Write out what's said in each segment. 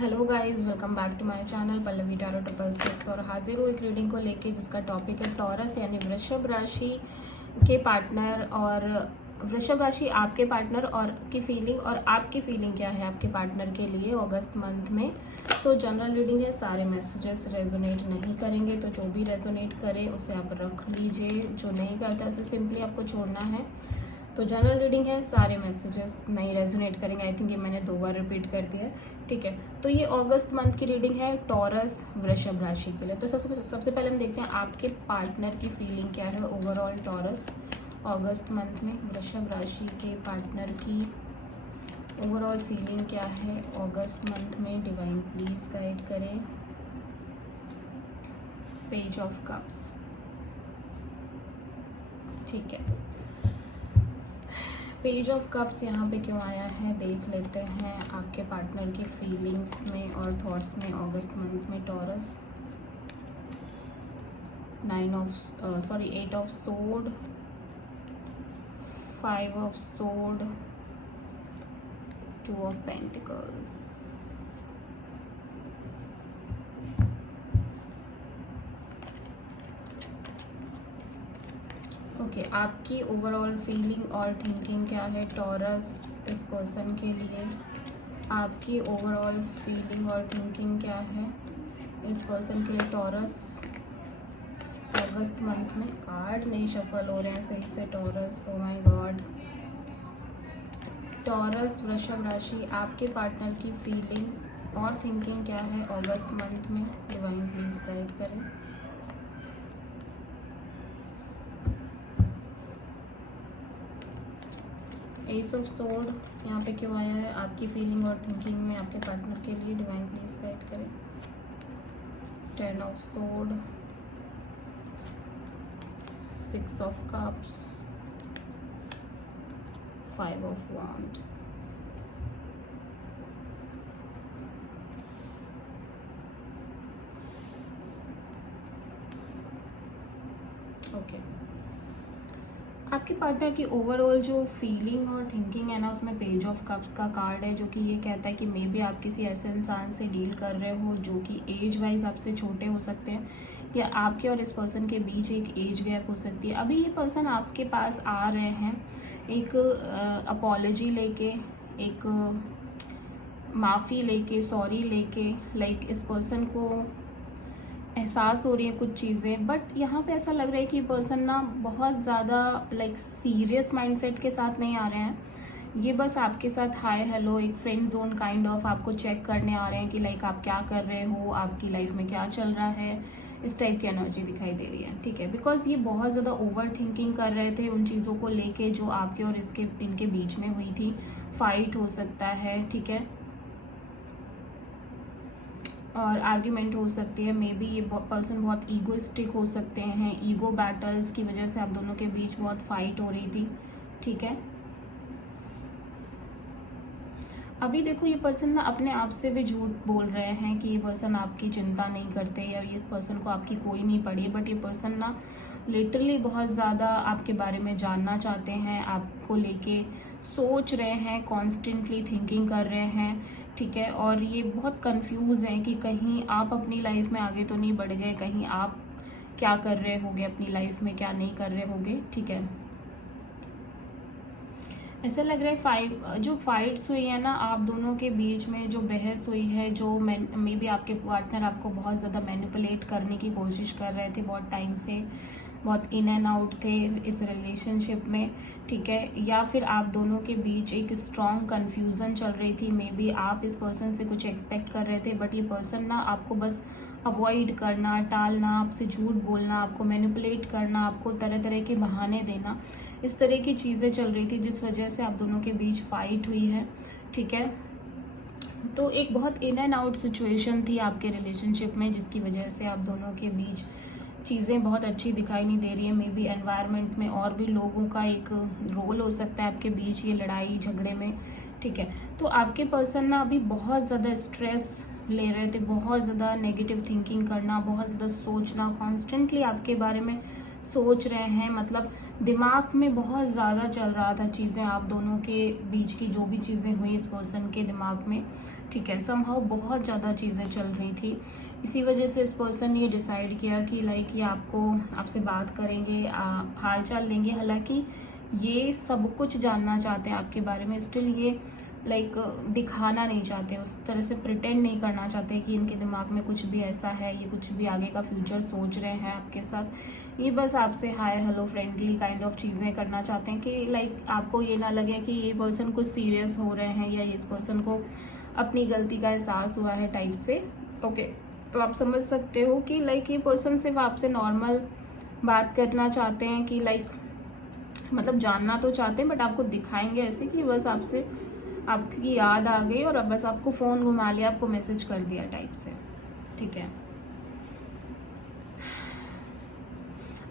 Hello guys, welcome back to my channel Pallavi tarot 666 और हाजिर हूँ एक रीडिंग को लेके जिसका टॉपिक है टॉरस यानी वृषभ राशि के पार्टनर। और वृषभ राशि आपके पार्टनर और की फीलिंग और आपकी फीलिंग क्या है आपके पार्टनर के लिए अगस्त मंथ में। सो जनरल रीडिंग है, सारे मैसेजेस रेजोनेट नहीं करेंगे, तो जो भी रेजोनेट करे उसे आप रख लीजिए, जो नहीं करता है उसे सिंपली आपको छोड़ना है। तो जनरल रीडिंग है, सारे मैसेजेस नहीं रेजोनेट करेंगे। आई थिंक ये मैंने 2 बार रिपीट कर दिया है, ठीक है। तो ये अगस्त मंथ की रीडिंग है टॉरस वृषभ राशि के लिए। तो सबसे पहले हम देखते हैं आपके पार्टनर की फीलिंग क्या है ओवरऑल टॉरस अगस्त मंथ में। वृषभ राशि के पार्टनर की ओवरऑल फीलिंग क्या है अगस्त मंथ में, डिवाइन प्लीज गाइड करें। पेज ऑफ कप्स, ठीक है। पेज ऑफ कप्स यहाँ पे क्यों आया है देख लेते हैं आपके पार्टनर की फीलिंग्स में और थॉट्स में अगस्त मंथ में taurus. 8 of sword, 5 of sword, 2 of pentacles. Okay, आपकी ओवरऑल फीलिंग और थिंकिंग क्या है टॉरस इस पर्सन के लिए। आपकी ओवरऑल फीलिंग और थिंकिंग क्या है इस पर्सन के लिए टॉरस अगस्त मंथ में। कार्ड नहीं शफल हो रहे हैं सही से taurus, oh my God. Taurus वृषभ राशि आपके पार्टनर की फीलिंग और थिंकिंग क्या है अगस्त मंथ में, डिवाइन प्लीज गाइड करें। एस ऑफ सोर्ड यहाँ पे क्यों आया है आपकी फीलिंग और थिंकिंग में आपके पार्टनर के लिए, डिवाइन प्लीज गाइड करें। 10 of sword, 6 of cups, 5 of wand. Okay, आपके पार्टनर की ओवरऑल जो फीलिंग और थिंकिंग है ना, उसमें पेज ऑफ कप्स का कार्ड है जो कि ये कहता है कि मे बी आप किसी ऐसे इंसान से डील कर रहे हो जो कि एज वाइज आपसे छोटे हो सकते हैं, या आपके और इस पर्सन के बीच एक एज गैप हो सकती है। अभी ये पर्सन आपके पास आ रहे हैं एक अपॉलॉजी लेके, एक माफ़ी लेके, सॉरी लेके, लाइक इस पर्सन को एहसास हो रही है कुछ चीज़ें। बट यहाँ पे ऐसा लग रहा है कि पर्सन ना बहुत ज़्यादा लाइक सीरियस माइंडसेट के साथ नहीं आ रहे हैं। ये बस आपके साथ हाय हेलो, एक फ्रेंड जोन काइंड ऑफ आपको चेक करने आ रहे हैं कि लाइक आप क्या कर रहे हो, आपकी लाइफ में क्या चल रहा है, इस टाइप की एनर्जी दिखाई दे रही है, ठीक है। बिकॉज ये बहुत ज़्यादा ओवर थिंकिंग कर रहे थे उन चीज़ों को लेके जो आपके और इनके बीच में हुई थी। फाइट हो सकता है, ठीक है, और आर्ग्यूमेंट हो सकती है। मे बी ये पर्सन बहुत ईगोइस्टिक हो सकते हैं, ईगो बैटल्स की वजह से आप दोनों के बीच बहुत फाइट हो रही थी, ठीक है। अभी देखो ये पर्सन ना अपने आप से भी झूठ बोल रहे हैं कि ये पर्सन आपकी चिंता नहीं करते या ये पर्सन को आपकी कोई नहीं पड़ी, बट ये पर्सन ना लिटरली बहुत ज़्यादा आपके बारे में जानना चाहते हैं, आपको लेके सोच रहे हैं, कॉन्स्टेंटली थिंकिंग कर रहे हैं, ठीक है। और ये बहुत कंफ्यूज हैं कि कहीं आप अपनी लाइफ में आगे तो नहीं बढ़ गए, कहीं आप क्या कर रहे होगे अपनी लाइफ में, क्या नहीं कर रहे होगे, ठीक है। ऐसा लग रहा है जो फाइट्स हुई है ना आप दोनों के बीच में, जो बहस हुई है, जो मे बी आपके पार्टनर आपको बहुत ज़्यादा मैनिपुलेट करने की कोशिश कर रहे थे बहुत टाइम से, बहुत इन एंड आउट थे इस रिलेशनशिप में, ठीक है। या फिर आप दोनों के बीच एक स्ट्रॉन्ग कन्फ्यूज़न चल रही थी। मे बी आप इस पर्सन से कुछ एक्सपेक्ट कर रहे थे, बट ये पर्सन ना आपको बस अवॉइड करना, टालना, आपसे झूठ बोलना, आपको मैनिपुलेट करना, आपको तरह तरह के बहाने देना, इस तरह की चीज़ें चल रही थी जिस वजह से आप दोनों के बीच फाइट हुई है, ठीक है। तो एक बहुत इन एंड आउट सिचुएशन थी आपके रिलेशनशिप में जिसकी वजह से आप दोनों के बीच चीज़ें बहुत अच्छी दिखाई नहीं दे रही है। मे बी एनवायरनमेंट में और भी लोगों का एक रोल हो सकता है आपके बीच ये लड़ाई झगड़े में, ठीक है। तो आपके पर्सन ना अभी बहुत ज़्यादा स्ट्रेस ले रहे थे, बहुत ज़्यादा नेगेटिव थिंकिंग करना, बहुत ज़्यादा सोचना, कॉन्स्टेंटली आपके बारे में सोच रहे हैं, मतलब दिमाग में बहुत ज़्यादा चल रहा था चीज़ें, आप दोनों के बीच की जो भी चीज़ें हुई इस पर्सन के दिमाग में, ठीक है। समहाउ बहुत ज़्यादा चीज़ें चल रही थी, इसी वजह से इस पर्सन ने ये डिसाइड किया कि लाइक ये आपसे बात करेंगे, हाल चाल लेंगे। हालांकि ये सब कुछ जानना चाहते हैं आपके बारे में, स्टिल ये लाइक दिखाना नहीं चाहते, उस तरह से प्रिटेंड नहीं करना चाहते कि इनके दिमाग में कुछ भी ऐसा है, ये कुछ भी आगे का फ्यूचर सोच रहे हैं आपके साथ। ये बस आपसे hi hello friendly kind of चीज़ें करना चाहते हैं कि लाइक आपको ये ना लगे कि ये पर्सन कुछ सीरियस हो रहे हैं या इस पर्सन को अपनी गलती का एहसास हुआ है टाइप से। ओके, तो आप समझ सकते हो कि लाइक ये पर्सन सिर्फ आपसे नॉर्मल बात करना चाहते हैं कि लाइक मतलब जानना तो चाहते हैं, बट आपको दिखाएंगे ऐसे कि बस आपसे आपकी याद आ गई और अब बस आपको फ़ोन घुमा लिया, आपको मैसेज कर दिया टाइप से। ठीक है,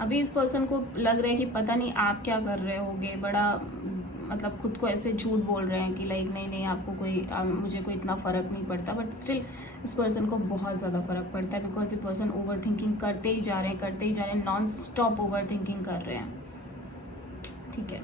अभी इस पर्सन को लग रहा है कि पता नहीं आप क्या कर रहे होगे, बड़ा मतलब खुद को ऐसे झूठ बोल रहे हैं कि लाइक नहीं नहीं आपको मुझे कोई इतना फ़र्क नहीं पड़ता, बट स्टिल इस पर्सन को बहुत ज़्यादा फ़र्क पड़ता है। बिकॉज ये पर्सन ओवर थिंकिंग करते ही जा रहे हैं, नॉन स्टॉप ओवर थिंकिंग कर रहे हैं। ठीक है,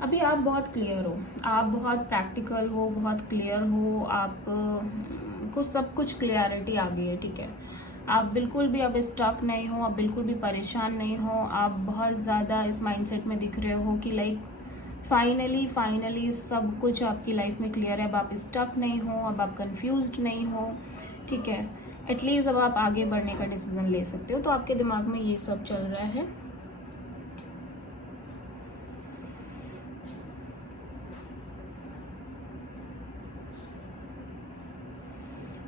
अभी आप बहुत क्लियर हो, आप बहुत प्रैक्टिकल हो, बहुत क्लियर हो, आप को सब कुछ क्लियरिटी आ गई है। ठीक है, आप बिल्कुल भी अब स्टक नहीं हो, आप बिल्कुल भी परेशान नहीं हो, आप बहुत ज़्यादा इस माइंडसेट में दिख रहे हो कि लाइक फाइनली सब कुछ आपकी लाइफ में क्लियर है। अब आप स्टक नहीं हो, अब आप कंफ्यूज्ड नहीं हो। ठीक है, एटलीस्ट अब आप आगे बढ़ने का डिसीजन ले सकते हो। तो आपके दिमाग में ये सब चल रहा है।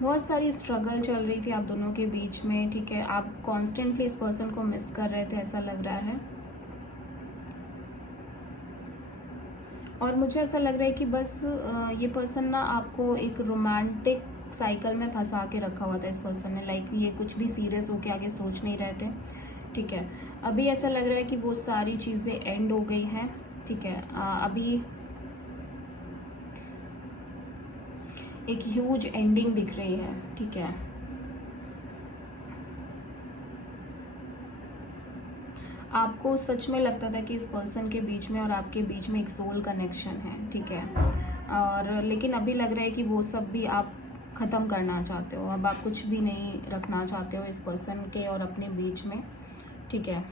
बहुत सारी स्ट्रगल चल रही थी आप दोनों के बीच में। ठीक है, आप कॉन्स्टेंटली इस पर्सन को मिस कर रहे थे, ऐसा लग रहा है। और मुझे ऐसा लग रहा है कि बस ये पर्सन ना आपको एक रोमांटिक साइकिल में फंसा के रखा हुआ था इस पर्सन ने। लाइक ये कुछ भी सीरियस होके आगे सोच नहीं रहे थे। ठीक है, अभी ऐसा लग रहा है कि वो सारी चीज़ें एंड हो गई हैं। ठीक है, अभी एक ह्यूज एंडिंग दिख रही है। ठीक है, आपको सच में लगता था कि इस पर्सन के बीच में और आपके बीच में एक सोल कनेक्शन है। ठीक है, और लेकिन अभी लग रहा है कि वो सब भी आप ख़त्म करना चाहते हो, अब आप कुछ भी नहीं रखना चाहते हो इस पर्सन के और अपने बीच में। ठीक है,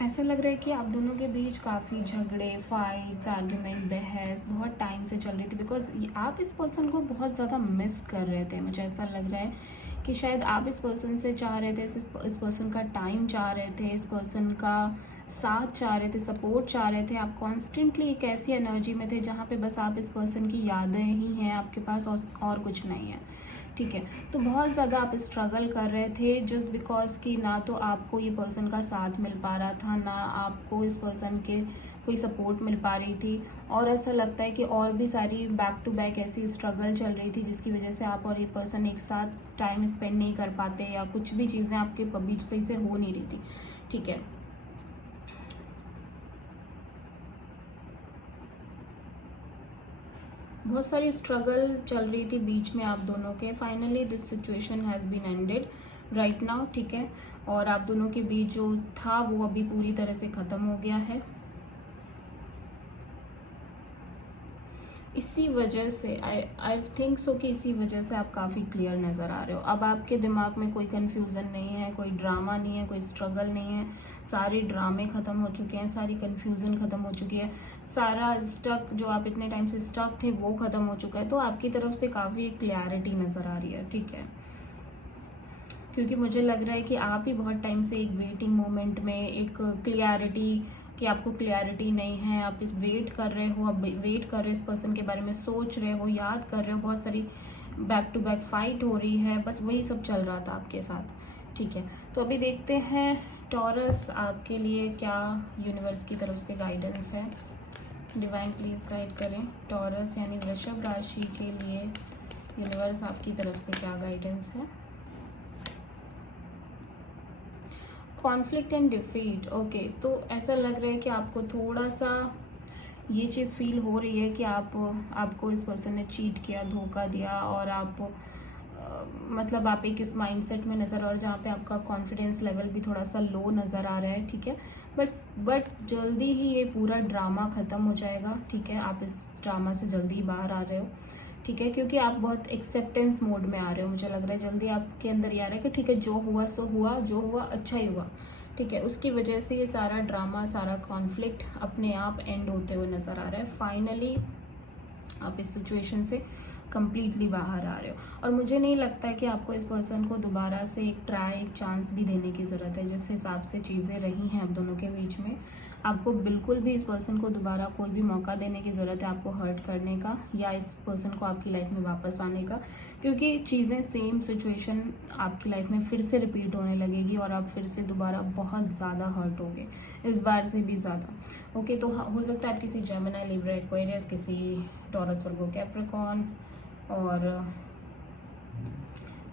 ऐसा लग रहा है कि आप दोनों के बीच काफ़ी झगड़े, फाइट्स, आर्ग्यूमेंट, बहस बहुत टाइम से चल रही थी। बिकॉज आप इस पर्सन को बहुत ज़्यादा मिस कर रहे थे। मुझे ऐसा लग रहा है कि शायद आप इस पर्सन से चाह रहे थे, इस पर्सन का टाइम चाह रहे थे, इस पर्सन का साथ चाह रहे थे, सपोर्ट चाह रहे थे। आप कॉन्स्टेंटली एक ऐसी एनर्जी में थे जहाँ पे बस आप इस पर्सन की यादें ही हैं आपके पास, और कुछ नहीं है। ठीक है, तो बहुत ज़्यादा आप स्ट्रगल कर रहे थे जस्ट बिकॉज कि ना तो आपको ये पर्सन का साथ मिल पा रहा था, ना आपको इस पर्सन के कोई सपोर्ट मिल पा रही थी। और ऐसा लगता है कि और भी सारी बैक टू बैक ऐसी स्ट्रगल चल रही थी जिसकी वजह से आप और ये पर्सन एक साथ टाइम स्पेंड नहीं कर पाते, या कुछ भी चीज़ें आपके बीच सही से हो नहीं रही थी। ठीक है, बहुत सारी स्ट्रगल चल रही थी बीच में आप दोनों के। Finally this situation has been ended right now. ठीक है, और आप दोनों के बीच जो था वो अभी पूरी तरह से ख़त्म हो गया है। इसी वजह से आई थिंक सो कि इसी वजह से आप काफ़ी क्लियर नज़र आ रहे हो। अब आपके दिमाग में कोई कन्फ्यूज़न नहीं है, कोई ड्रामा नहीं है, कोई स्ट्रगल नहीं है। सारे ड्रामे ख़त्म हो चुके हैं, सारी कन्फ्यूज़न ख़त्म हो चुकी है, सारा स्टक जो आप इतने टाइम से स्टक थे वो ख़त्म हो चुका है। तो आपकी तरफ से काफ़ी क्लैरिटी नज़र आ रही है। ठीक है, क्योंकि मुझे लग रहा है कि आप ही बहुत टाइम से एक वेटिंग मोमेंट में, एक क्लियरिटी कि आपको क्लियरिटी नहीं है, आप इस वेट कर रहे हो, आप वेट कर रहे हो, इस पर्सन के बारे में सोच रहे हो, याद कर रहे हो, बहुत सारी बैक टू बैक फाइट हो रही है, बस वही सब चल रहा था आपके साथ। ठीक है, तो अभी देखते हैं टॉरस आपके लिए क्या यूनिवर्स की तरफ से गाइडेंस है। डिवाइन प्लीज़ गाइड करें टॉरस यानी वृषभ राशि के लिए यूनिवर्स आपकी तरफ से क्या गाइडेंस है। Conflict and defeat. ओके, तो ऐसा लग रहा है कि आपको थोड़ा सा ये चीज़ फील हो रही है कि आपको इस पर्सन ने चीट किया, धोखा दिया, और आप मतलब आप एक इस माइंडसेट में नज़र आ रहे हो जहाँ पे आपका कॉन्फिडेंस लेवल भी थोड़ा सा लो नज़र आ रहा है, ठीक है। बट जल्दी ही ये पूरा ड्रामा ख़त्म हो जाएगा, ठीक है। आप इस ड्रामा से जल्दी ही बाहर आ रहे हो, ठीक है, क्योंकि आप बहुत एक्सेप्टेंस मोड में आ रहे हो। मुझे लग रहा है जल्दी आपके अंदर ये आ रहा है कि ठीक है, जो हुआ सो हुआ, जो हुआ अच्छा ही हुआ, ठीक है। उसकी वजह से ये सारा ड्रामा, सारा कॉन्फ्लिक्ट अपने आप एंड होते हुए नज़र आ रहा है। फाइनली आप इस सिचुएशन से कंप्लीटली बाहर आ रहे हो, और मुझे नहीं लगता है कि आपको इस पर्सन को दोबारा से एक ट्राई, एक चांस भी देने की ज़रूरत है। जिस हिसाब से चीज़ें रही हैं आप दोनों के बीच में, आपको बिल्कुल भी इस पर्सन को दोबारा कोई भी मौका देने की ज़रूरत है आपको हर्ट करने का, या इस पर्सन को आपकी लाइफ में वापस आने का, क्योंकि चीज़ें, सेम सिचुएशन आपकी लाइफ में फिर से रिपीट होने लगेगी और आप फिर से दोबारा बहुत ज़्यादा हर्ट होगे, इस बार से भी ज़्यादा। ओके, तो हो सकता है आप किसी जेमिनी, लिब्रा, एक्वेरियस, किसी टॉरस, वर्गो, कैप्रिकॉर्न और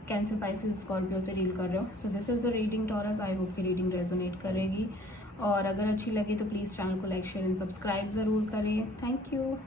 कैंसर, पाइसेस, स्कॉर्पियो से डील कर रहे हो। So this is the reading taurus. I hope कि रीडिंग रेजोनेट करेगी, और अगर अच्छी लगे तो प्लीज़ चैनल को लाइक, शेयर एंड सब्सक्राइब ज़रूर करें। Thank you.